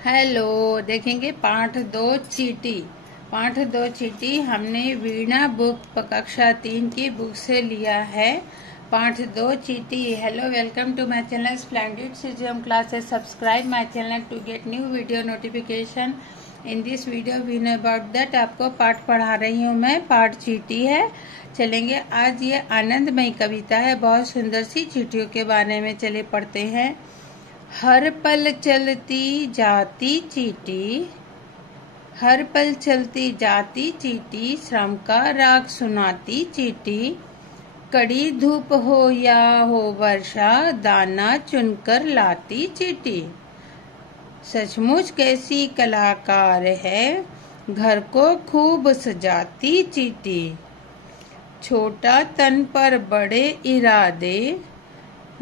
Hello, देखेंगे पाठ 2 चींटी। पाठ 2 चींटी हमने वीणा बुक कक्षा 3 की बुक से लिया है। पाठ 2 चींटी। Hello, welcome to my channel splendid CGM classes. Subscribe my channel to get new video notification. In this video we know about that. आपको पाठ पढ़ा रही हूँ मैं। पाठ चींटी है। चलेंगे, आज ये आनंदमयी कविता है, बहुत सुंदर सी चींटियों के बारे में। चले पढ़ते हैं। हर पल चलती जाती चींटी, हर पल चलती जाती चींटी, श्रम का राग सुनाती चींटी। कड़ी धूप हो या हो वर्षा, दाना चुनकर लाती चींटी। सचमुच कैसी कलाकार है, घर को खूब सजाती चींटी। छोटा तन पर बड़े इरादे,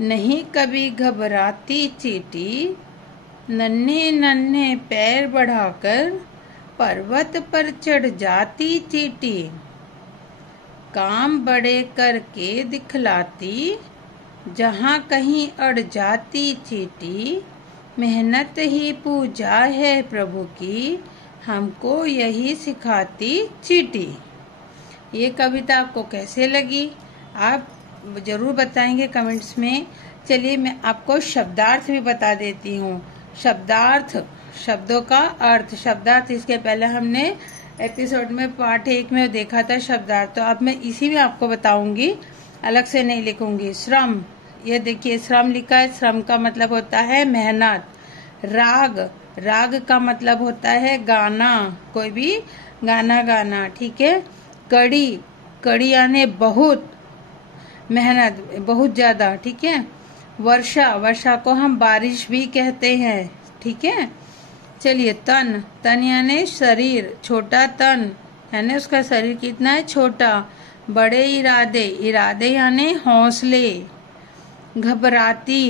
नहीं कभी घबराती चींटी। नन्हे नन्हे पैर बढ़ाकर पर्वत पर चढ़ जाती चींटी। काम बड़े करके दिखलाती, जहाँ कहीं अड़ जाती चींटी। मेहनत ही पूजा है प्रभु की, हमको यही सिखाती चींटी। ये कविता आपको कैसे लगी, आप जरूर बताएंगे कमेंट्स में। चलिए, मैं आपको शब्दार्थ भी बता देती हूँ। शब्दार्थ, शब्दों का अर्थ। शब्दार्थ इसके पहले हमने एपिसोड में पार्ट 1 में देखा था शब्दार्थ, तो अब मैं इसी में आपको बताऊंगी, अलग से नहीं लिखूंगी। श्रम, ये देखिए श्रम लिखा है। श्रम का मतलब होता है मेहनत। राग, राग का मतलब होता है गाना, कोई भी गाना गाना, ठीक है। कड़ी, कड़ी यानी बहुत मेहनत, बहुत ज्यादा, ठीक है। वर्षा, वर्षा को हम बारिश भी कहते हैं, ठीक है। चलिए, तन, तन यानी शरीर, छोटा तन यानी उसका शरीर कितना है, छोटा। बड़े इरादे, इरादे यानी हौसले। घबराती,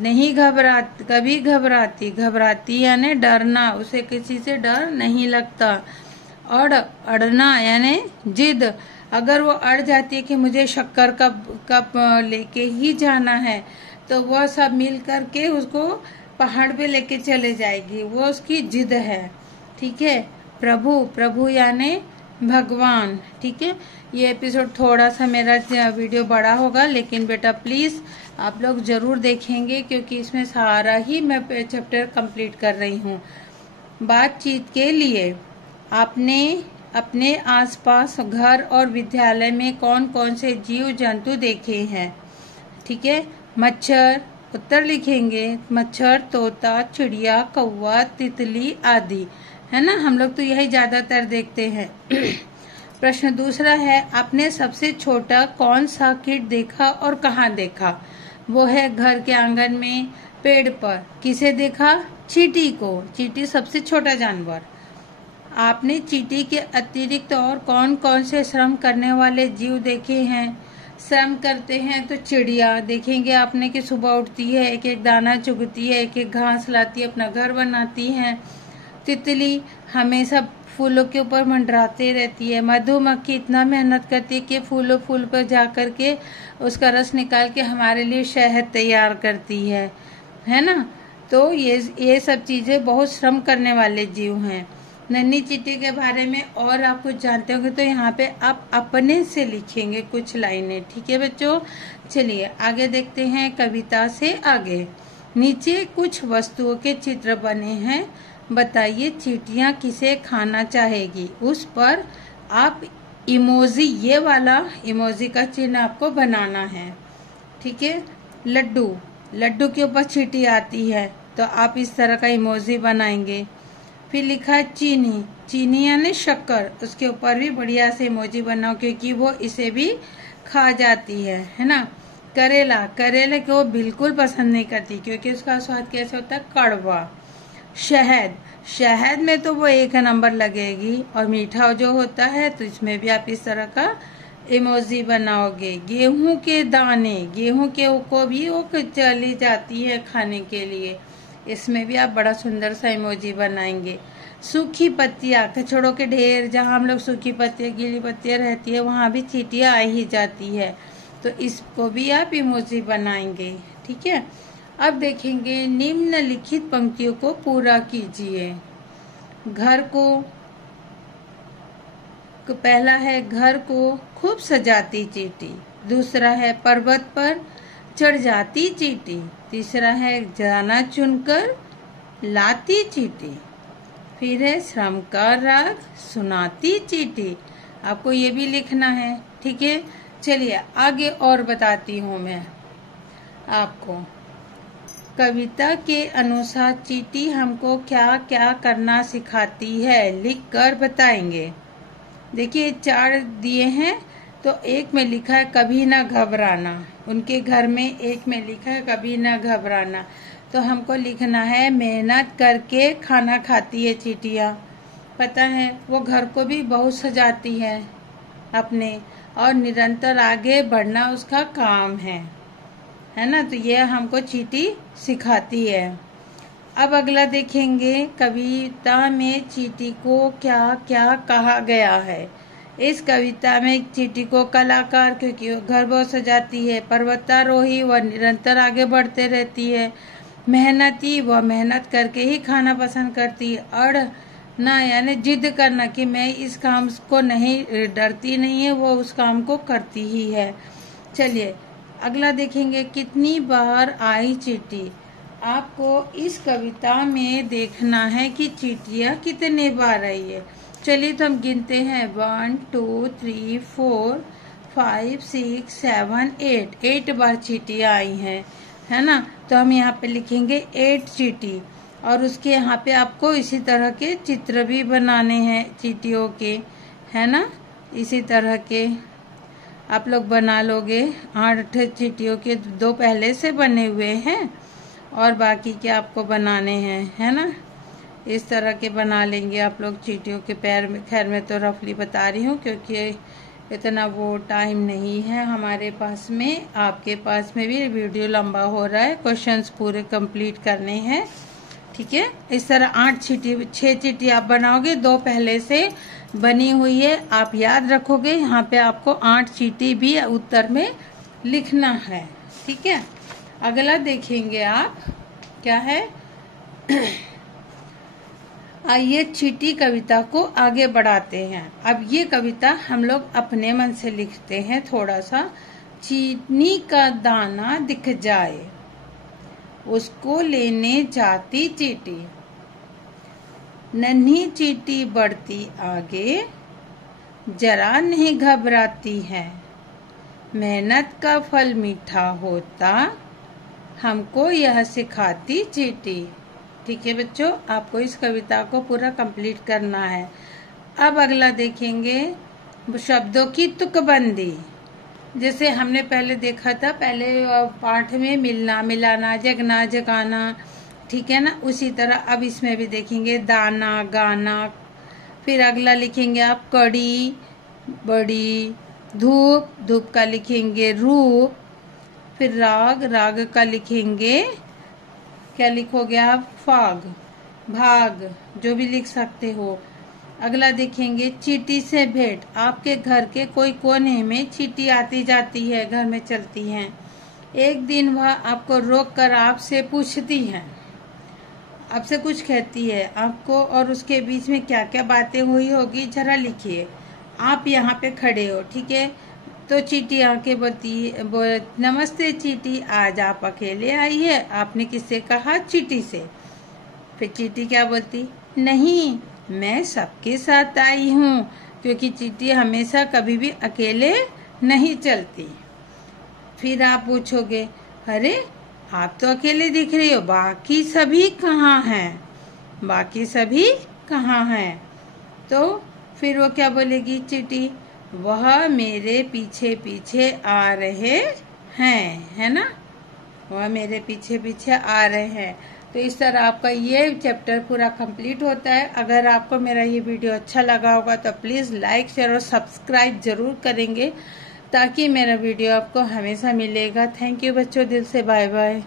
नहीं घबराती, कभी घबराती, घबराती यानी डरना, उसे किसी से डर नहीं लगता। अड़ना यानी जिद, अगर वो अड़ जाती है कि मुझे शक्कर कप लेके ही जाना है, तो वह सब मिल करके उसको पहाड़ पे लेके चले जाएगी, वो उसकी जिद है, ठीक है। प्रभु, प्रभु यानी भगवान, ठीक है। ये एपिसोड थोड़ा सा मेरा वीडियो बड़ा होगा, लेकिन बेटा प्लीज आप लोग जरूर देखेंगे, क्योंकि इसमें सारा ही मैं चैप्टर कंप्लीट कर रही हूँ। बातचीत के लिए आपने अपने आसपास घर और विद्यालय में कौन कौन से जीव जंतु देखे हैं, ठीक है। मच्छर, उत्तर लिखेंगे। मच्छर, तोता, चिड़िया, कौवा, तितली आदि, है ना। हम लोग तो यही ज्यादातर देखते हैं। प्रश्न दूसरा है, आपने सबसे छोटा कौन सा कीट देखा और कहाँ देखा? वो है घर के आंगन में, पेड़ पर। किसे देखा? चींटी को। चींटी सबसे छोटा जानवर। आपने चींटी के अतिरिक्त और कौन कौन से श्रम करने वाले जीव देखे हैं? श्रम करते हैं तो चिड़िया देखेंगे आपने कि सुबह उठती है, एक एक दाना चुगती है, एक एक घास लाती है, अपना घर बनाती है। तितली हमेशा फूलों के ऊपर मंडराते रहती है। मधुमक्खी इतना मेहनत करती है कि फूल पर जा करके उसका रस निकाल के हमारे लिए शहद तैयार करती है ना। तो ये सब चीजें बहुत श्रम करने वाले जीव हैं। नन्ही चींटी के बारे में और आप कुछ जानते होंगे तो यहाँ पे आप अपने से लिखेंगे कुछ लाइनें, ठीक है बच्चों। चलिए आगे देखते हैं कविता से आगे। नीचे कुछ वस्तुओं के चित्र बने हैं, बताइए चींटियां किसे खाना चाहेगी। उस पर आप इमोजी, ये वाला इमोजी का चिन्ह आपको बनाना है, ठीक है। लड्डू, लड्डू के ऊपर चींटी आती है, तो आप इस तरह का इमोजी बनाएंगे। फिर लिखा है चीनी, चीनी यानी शक्कर, उसके ऊपर भी बढ़िया से इमोजी बनाओ, क्योंकि वो इसे भी खा जाती है ना। करेला, करेले को वो बिल्कुल पसंद नहीं करती, क्योंकि उसका स्वाद कैसे होता है, कड़वा। शहद, शहद में तो वो 1 नंबर लगेगी, और मीठा जो होता है तो इसमें भी आप इस तरह का इमोजी बनाओगे। गेहूं के दाने, गेहूं के को भी वो चली जाती है खाने के लिए, इसमें भी आप बड़ा सुंदर सा इमोजी बनाएंगे। सूखी पत्तियां, कचड़ों के ढेर, जहाँ हम लोग सूखी पत्तियां, गीली पत्तियां रहती है, वहां भी चींटियां आ ही जाती है, तो इसको भी आप इमोजी बनाएंगे, ठीक है। अब देखेंगे निम्नलिखित पंक्तियों को पूरा कीजिए। घर को पहला है घर को खूब सजाती चींटी, दूसरा है पर्वत पर चढ़ जाती चींटी, तीसरा है जाना चुनकर लाती चींटी, फिर है श्रम का राग सुनाती चींटी। आपको ये भी लिखना है, ठीक है। चलिए आगे और बताती हूँ मैं आपको। कविता के अनुसार चींटी हमको क्या क्या करना सिखाती है, लिख कर बताएंगे। देखिए 4 दिए हैं, तो एक में लिखा है कभी ना घबराना। उनके घर में एक में लिखा है कभी ना घबराना, तो हमको लिखना है मेहनत करके खाना खाती है चींटियाँ। पता है वो घर को भी बहुत सजाती है अपने, और निरंतर आगे बढ़ना उसका काम है ना। तो ये हमको चींटी सिखाती है। अब अगला देखेंगे, कविता में चींटी को क्या क्या कहा गया है। इस कविता में चींटी को कलाकार, क्योंकि वो घर बहुत सजाती है, पर्वतारोही वह निरंतर आगे बढ़ते रहती है, मेहनती वह मेहनत करके ही खाना पसंद करती है, अड़ ना यानी जिद करना कि मैं इस काम को नहीं डरती नहीं है, वो उस काम को करती ही है। चलिए अगला देखेंगे, कितनी बार आई चींटी। आपको इस कविता में देखना है कि चींटियाँ कितने बार आई है। चलिए तो हम गिनते हैं 1 2 3 4 5 6 7 8 बार चींटियाँ आई हैं, है ना। तो हम यहाँ पे लिखेंगे 8 चींटी, और उसके यहाँ पे आपको इसी तरह के चित्र भी बनाने हैं चींटियों के, है ना। इसी तरह के आप लोग बना लोगे। 8 चींटियों के 2 पहले से बने हुए हैं और बाकी के आपको बनाने हैं, है ना। इस तरह के बना लेंगे आप लोग चींटियों के पैर में। खैर मैं तो रफली बता रही हूँ क्योंकि इतना वो टाइम नहीं है हमारे पास में। आपके पास में भी वीडियो लंबा हो रहा है, क्वेश्चंस पूरे कंप्लीट करने हैं, ठीक है। इस तरह 6 चींटी आप बनाओगे, 2 पहले से बनी हुई है, आप याद रखोगे। यहाँ पे आपको 8 चींटी भी उत्तर में लिखना है, ठीक है। अगला देखेंगे आप क्या है। आइए चींटी कविता को आगे बढ़ाते हैं। अब ये कविता हम लोग अपने मन से लिखते हैं थोड़ा सा। चीनी का दाना दिख जाए उसको लेने जाती चींटी, नन्ही चींटी बढ़ती आगे जरा नहीं घबराती है, मेहनत का फल मीठा होता हमको यह सिखाती चींटी। ठीक है बच्चों, आपको इस कविता को पूरा कंप्लीट करना है। अब अगला देखेंगे शब्दों की तुकबंदी। जैसे हमने पहले देखा था, पहले पाठ में मिलना मिलाना, जगना जगाना, ठीक है ना। उसी तरह अब इसमें भी देखेंगे दाना गाना। फिर अगला लिखेंगे आप कड़ी बड़ी, धूप धूप का लिखेंगे रूप, फिर राग राग का लिखेंगे क्या लिखोगे आप फाग भाग, जो भी लिख सकते हो। अगला देखेंगे चींटी से भेंट। आपके घर के कोई कोने में चींटी आती जाती है, घर में चलती हैं। एक दिन वह आपको रोक कर आपसे पूछती है, आपसे कुछ कहती है आपको, और उसके बीच में क्या क्या बातें हुई होगी जरा लिखिए। आप यहाँ पे खड़े हो, ठीक है। तो चींटी आके बोलती, नमस्ते चींटी, आज आप अकेले आई है, आपने किससे कहा? चींटी से। फिर चींटी क्या बोलती, नहीं मैं सबके साथ आई हूँ, क्योंकि चींटी हमेशा कभी भी अकेले नहीं चलती। फिर आप पूछोगे, अरे आप तो अकेले दिख रही हो, बाकी सभी कहाँ हैं? बाकी सभी कहाँ हैं? तो फिर वो क्या बोलेगी चींटी, वह मेरे पीछे पीछे आ रहे हैं, है ना, वह मेरे पीछे पीछे आ रहे हैं। तो इस तरह आपका ये चैप्टर पूरा कंप्लीट होता है। अगर आपको मेरा ये वीडियो अच्छा लगा होगा तो प्लीज़ लाइक शेयर और सब्सक्राइब जरूर करेंगे, ताकि मेरा वीडियो आपको हमेशा मिलेगा। थैंक यू बच्चों, दिल से बाय बाय।